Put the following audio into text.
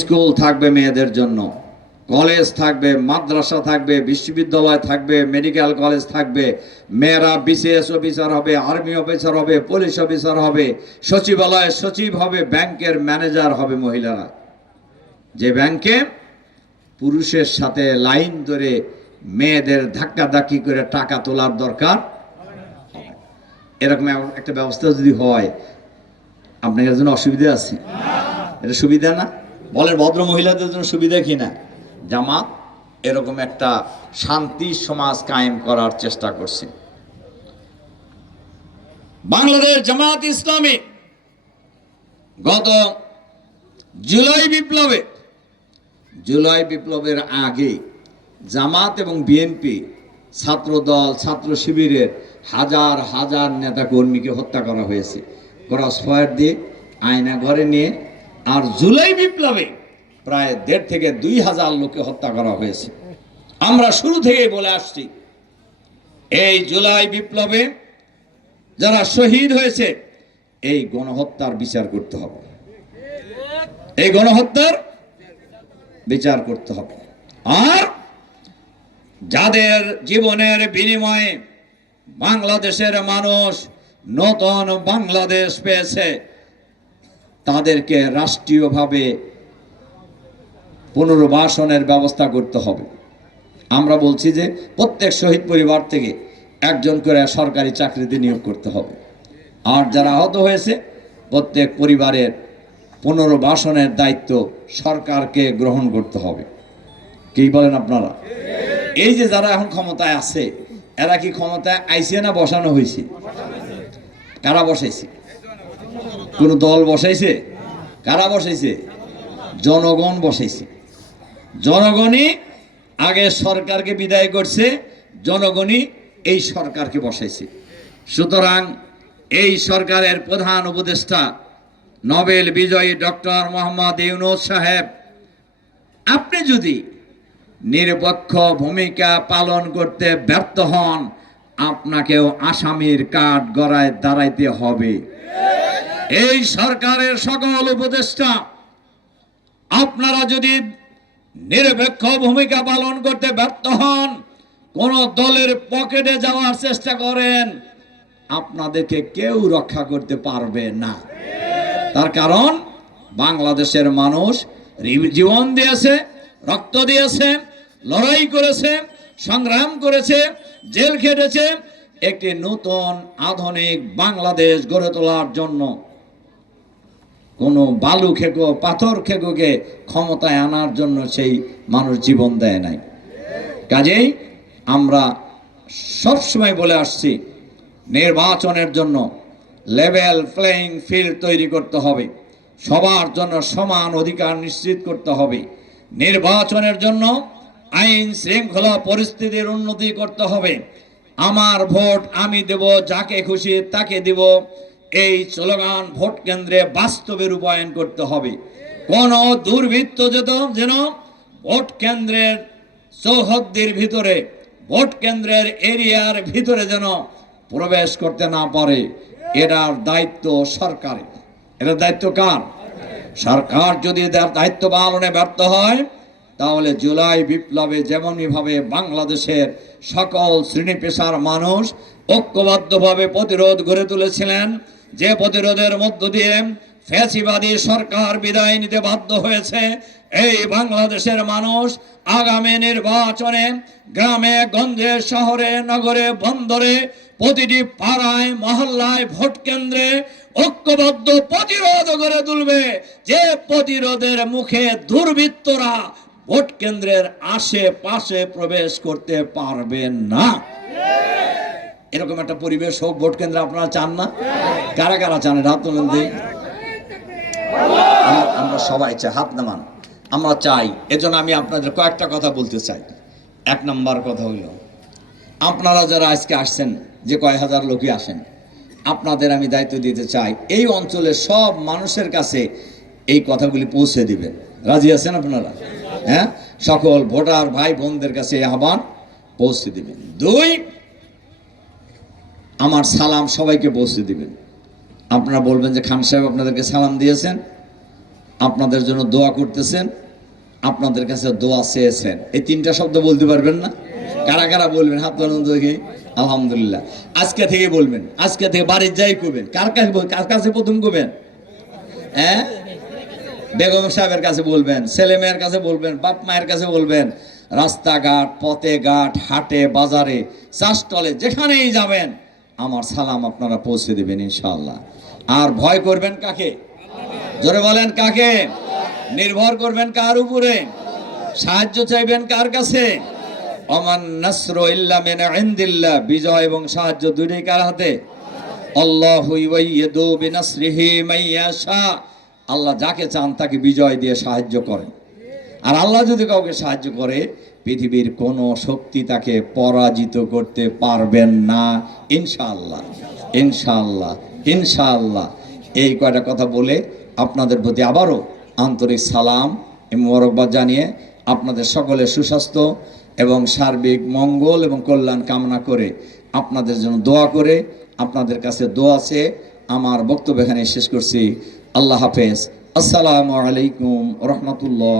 School থাকবে মেয়েদের জন্য। কলেজ থাকবে, মাদ্রাসা থাকবে, বিশ্ববিদ্যালয় থাকবে, মেডিকেল কলেজ থাকবে। মেয়েরা বিসিএস অফিসার হবে, আর্মি অফিসার হবে, পুলিশ অফিসার হবে, সচিবালয়ের সচিব হবে, ব্যাংকের ম্যানেজার হবে মহিলারা। যে ব্যাংকে পুরুষের সাথে লাইন ধরে মেয়েদের ধাক্কাধাক্কি করে টাকা তোলার দরকার এরকম একটা ব্যবস্থা যদি হয়, আপনার জন্য অসুবিধা আছে? এটা সুবিধা না? বলেন, ভদ্র মহিলাদের জন্য সুবিধা কি না? জামাত এরকম একটা শান্তি সমাজ কায়েম করার চেষ্টা করছে। বাংলাদেশ জামাত ইসলামী গত জুলাই বিপ্লবে, জুলাই বিপ্লবের আগে জামাত এবং বিএনপি ছাত্রদল, ছাত্র শিবিরের হাজার হাজার নেতা কর্মীকে হত্যা করা হয়েছে। ক্রস ফায়ার দিয়ে আয়না ঘরে নিয়ে আর জুলাই বিপ্লবে প্রায় দেড় থেকে দুই হাজার লোকে হত্যা করা হয়েছে। আমরা শুরু থেকেই বলে আসছি, এই জুলাই বিপ্লবে যারা শহীদ হয়েছে, এই গণহত্যার বিচার করতে হবে। এই গণহত্যার বিচার করতে হবে। আর যাদের জীবনের বিনিময়ে বাংলাদেশের মানুষ নতুন বাংলাদেশ পেয়েছে তাদেরকে রাষ্ট্রীয়ভাবে পুনর্বাসনের ব্যবস্থা করতে হবে। আমরা বলছি যে প্রত্যেক শহীদ পরিবার থেকে একজন করে সরকারি চাকরিতে নিয়োগ করতে হবে। আর যারা আহত হয়েছে, প্রত্যেক পরিবারের পুনর্বাসনের দায়িত্ব সরকারকে গ্রহণ করতে হবে। কি বলেন আপনারা? এই যে যারা এখন ক্ষমতায় আছে, এরা কি ক্ষমতায় আইসে না বসানো হয়েছে? কারা বসাইছে? কোন দল বসাইছে? কারা বসাইছে? জনগণ বসাইছে। জনগণই আগে সরকারকে বিদায় করছে, জনগণই এই সরকারকে বসাইছে। সুতরাং এই সরকারের প্রধান উপদেষ্টা নোবেল বিজয়ী ডক্টর মোহাম্মদ ইউনুস সাহেব, আপনি যদি নিরপেক্ষ ভূমিকা পালন করতে ব্যর্থ হন, আপনাকেও আসামির কাঠ গড়ায় দাঁড়াইতে হবে। এই সরকারের সকল উপদেষ্টা, আপনারা যদি নিরপেক্ষ ভূমিকা পালন করতে ব্যর্থ হন, কোন দলের পকেটে যাওয়ার চেষ্টা করেন, আপনাদেরকে কেউ রক্ষা করতে পারবে না। তার কারণ, বাংলাদেশের মানুষ জীবন দিয়েছে, রক্ত দিয়েছে, লড়াই করেছে, সংগ্রাম করেছে, জেল খেটেছে, একটি নতুন আধুনিক বাংলাদেশ গড়ে তোলার জন্য কোনো বালু খেকো, পাথর খেকোকে ক্ষমতায় আনার জন্য সেই মানুষ জীবন দেয় নাই। কাজেই আমরা সবসময় বলে আসছি, নির্বাচনের জন্য লেভেল প্লেয়িং ফিল্ড তৈরি করতে হবে। সবার জন্য সমান অধিকার নিশ্চিত করতে হবে। নির্বাচনের জন্য আইন শৃঙ্খলা পরিস্থিতির উন্নতি করতে হবে। আমার ভোট আমি দেব, যাকে খুশি তাকে দেব। এই স্লোগান ভোট কেন্দ্রে বাস্তবে রূপায়ণ করতে হবে। কোন দুর্বৃত্ত যেত যেন ভোট কেন্দ্রের চৌহদ্দির ভিতরে, ভোট কেন্দ্রের এরিয়ার ভিতরে যেন প্রবেশ করতে না পারে, এটার দায়িত্ব সরকারের। এটার দায়িত্ব কার? সরকার যদি দায়িত্ব পালনে ব্যর্থ হয়, তাহলে জুলাই বিপ্লবে যেমনইভাবে বাংলাদেশের সকল শ্রেণি পেশার মানুষ ঐক্যবদ্ধভাবে প্রতিরোধ গড়ে তুলেছিলেন। যে প্রতিরোধের মধ্য দিয়ে ফ্যাসিবাদী সরকার বিদায় নিতে বাধ্য হয়েছে, এই বাংলাদেশের মানুষ আগামী নির্বাচনে গ্রামে, গঞ্জে, শহরে, নগরে, বন্দরে, প্রতিটি পাড়ায়, মহল্লায় ভোট কেন্দ্রে ঐক্যবদ্ধ প্রতিরোধ গড়ে তুলবে। যে প্রতিরোধের মুখে দুর্বৃত্তরা ভোট কেন্দ্রের আশেপাশে প্রবেশ করতে পারবে না। এরকম একটা পরিবেশ হোক, ভোট কেন্দ্রে আপনারা চান না? কারা কারা চান হাত তুলেন আমরা- সবাই চাই, হাত নামান। আমরা চাই, এজন্য আমি আপনাদের কয়েকটা কথা বলতে চাই। এক নম্বর কথা হইল, আপনারা যারা আজকে আসছেন, যে কয় হাজার লোকই আসেন, আপনাদের আমি দায়িত্ব দিতে চাই, এই অঞ্চলের সব মানুষের কাছে এই কথাগুলি পৌঁছে দিবেন। রাজি আছেন আপনারা? হ্যাঁ? সকল ভোটার ভাই বোনদের কাছে আহ্বান পৌঁছে দিবেন। দুই আমার সালাম সবাইকে পৌঁছে দিবেন। আপনারা বলবেন যে খান সাহেব আপনাদেরকে সালাম দিয়েছেন, আপনাদের জন্য দোয়া করতেছেন, আপনাদের কাছে দোয়া চেয়েছেন। এই তিনটা শব্দ বলতে পারবেন না? কারা কারা বলবেন? হাত দেখে। আলহামদুলিল্লাহ। আজকে থেকে বলবেন, আজকে থেকে বাড়ির যাই করবেন। কার কাছে কার কাছে প্রথম করবেন? হ্যাঁ? বেগম সাহেবের কাছে বলবেন, ছেলে মেয়ের কাছে বলবেন, বাপ মায়ের কাছে বলবেন, রাস্তাঘাট, পথে ঘাট, হাটে, বাজারে চাষটলে যেখানেই যাবেন আমার সালাম আপনারা পৌঁছে দেবেন ইনশাল্লাহ আর ভয় করবেন কাকে? জোরে বলেন কাকে? নির্ভর করবেন কার উপরে? সাহায্য চাইবেন কার কাছে? অমান নাসর ইল্লা মিন ইনদিল্লাহ। বিজয় এবং সাহায্য দুইটাই কার হাতে? আল্লাহু আল্লাহ যাকে চান তাকে বিজয় দিয়ে সাহায্য করেন। আর আল্লাহ যদি কাউকে সাহায্য করে, পৃথিবীর কোনো শক্তি তাকে পরাজিত করতে পারবেন না। ইনশাআল্লাহ ইনশাআল্লাহ ইনশাআল্লাহ। এই কয়টা কথা বলে আপনাদের প্রতি আবারও আন্তরিক সালাম এবং মোবারকবাদ জানিয়ে আপনাদের সকলের সুস্বাস্থ্য এবং সার্বিক মঙ্গল এবং কল্যাণ কামনা করে আপনাদের জন্য দোয়া করে আপনাদের কাছে দোয়া আছে আমার বক্তব্য এখানে শেষ করছি। আল্লাহ হাফেজ। আসসালামু আলাইকুম রহমতুল্লাহ।